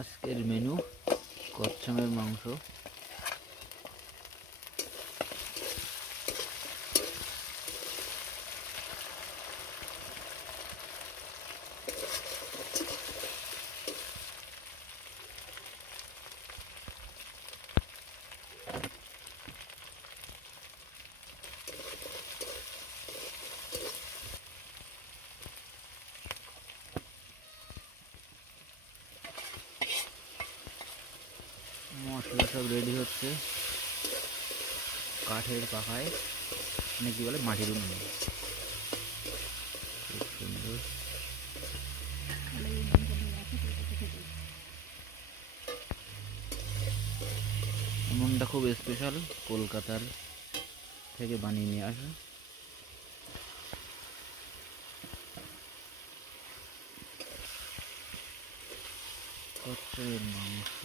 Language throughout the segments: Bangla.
আজকের মেনু কচ্ছপের মাংস। মশলা সব রেডি হচ্ছে কাঠের পাখায়, মানে কি বলে মাটির উনুনে। খুব সুন্দর। উনুনটা খুব স্পেশাল, কলকাতার থেকে বানিয়ে নিয়ে আসা। কচ্ছপের মাংস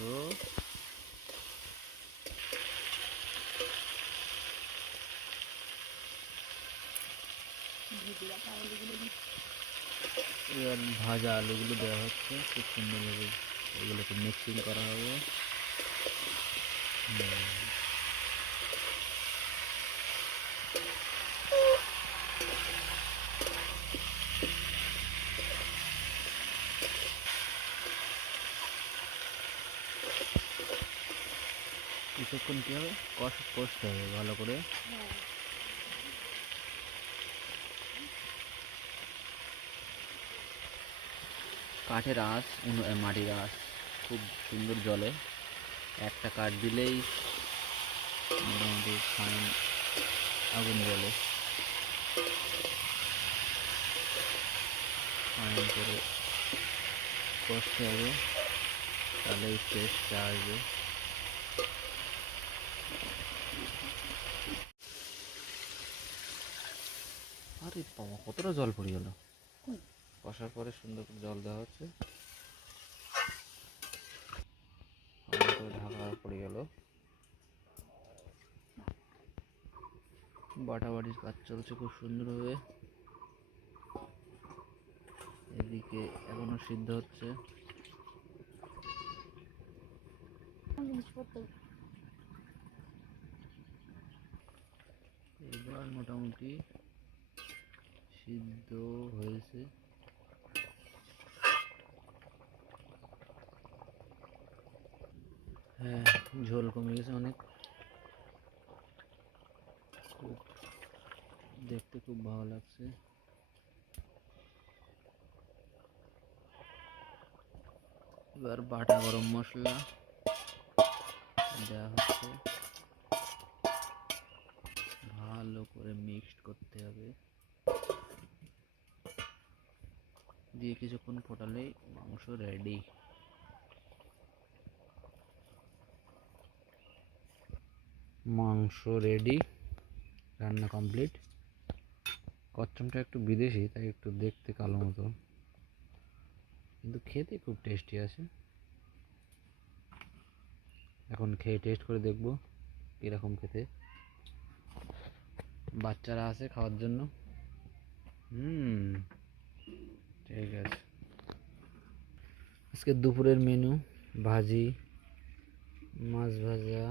এবার ভাজা আলুগুলো দেওয়া হচ্ছে খুব সুন্দরভাবে, এগুলোকে মিক্সিং করা হবে। কিছুক্ষণ কী হবে, কষতে হবে ভালো করে। কাঠের আঁশ, মাটির আঁশ খুব সুন্দর জ্বলে। একটা কাঠ দিলেই মোটামুটি ফাইন আগুন জ্বলে। ফাইন করে কষতে হবে, তাহলে টেস্টটা আসবে। আরে বাবা, কতটা জল পড়ে গেল! কষার পরে সুন্দর করে জল দেওয়া হচ্ছে, ঢাকা পড়ে গেল। বাটাবাটির কাজ চলছে খুব সুন্দরভাবে। এদিকে এখনো সিদ্ধ হচ্ছে। এবার মোটামুটি সিদ্ধ হয়েছে। হ্যাঁ, ঝোল কমে গেছে অনেক। খুব দেখতে খুব ভালো লাগছে। এবার বাটা গরম মশলা দেওয়া হচ্ছে, ভালো করে মিক্সড করতে হবে। দিয়ে কিছুক্ষণ ফোটালেই মাংস রেডি। মাংস রেডি, রান্না কমপ্লিট। কচ্ছপটা একটু বিদেশি, তাই একটু দেখতে কালো মতো, কিন্তু খেতে খুব টেস্টি আছে। এখন খেয়ে টেস্ট করে দেখব কীরকম খেতে। বাচ্চারা আছে খাওয়ার জন্য। ঠিক আছে। আজকে দুপুরের মেনু ভাজি, মাছ ভাজা,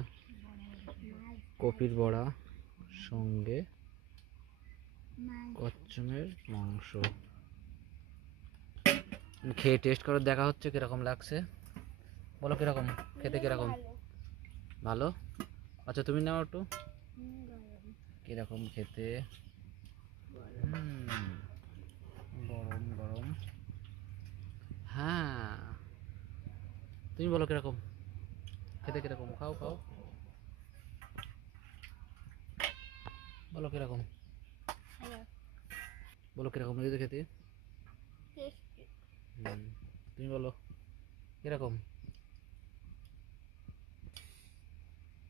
কপির বড়া, সঙ্গে কচ্ছপের মাংস। খেয়ে টেস্ট করে দেখা হচ্ছে কিরকম লাগছে। বলো কিরকম খেতে, কিরকম? ভালো। আচ্ছা তুমি নাও একটু, কিরকম খেতে? গরম গরম। হ্যাঁ, তুমি বলো কিরকম খেতে, কিরকম? খাও খাও, বলো কিরকম, বলো কিরকম লেগেছে খেতে। তুমি বলো কিরকম।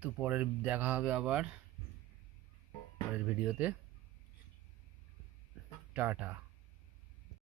তো পরের দেখা হবে আবার পরের ভিডিওতে। টাটা।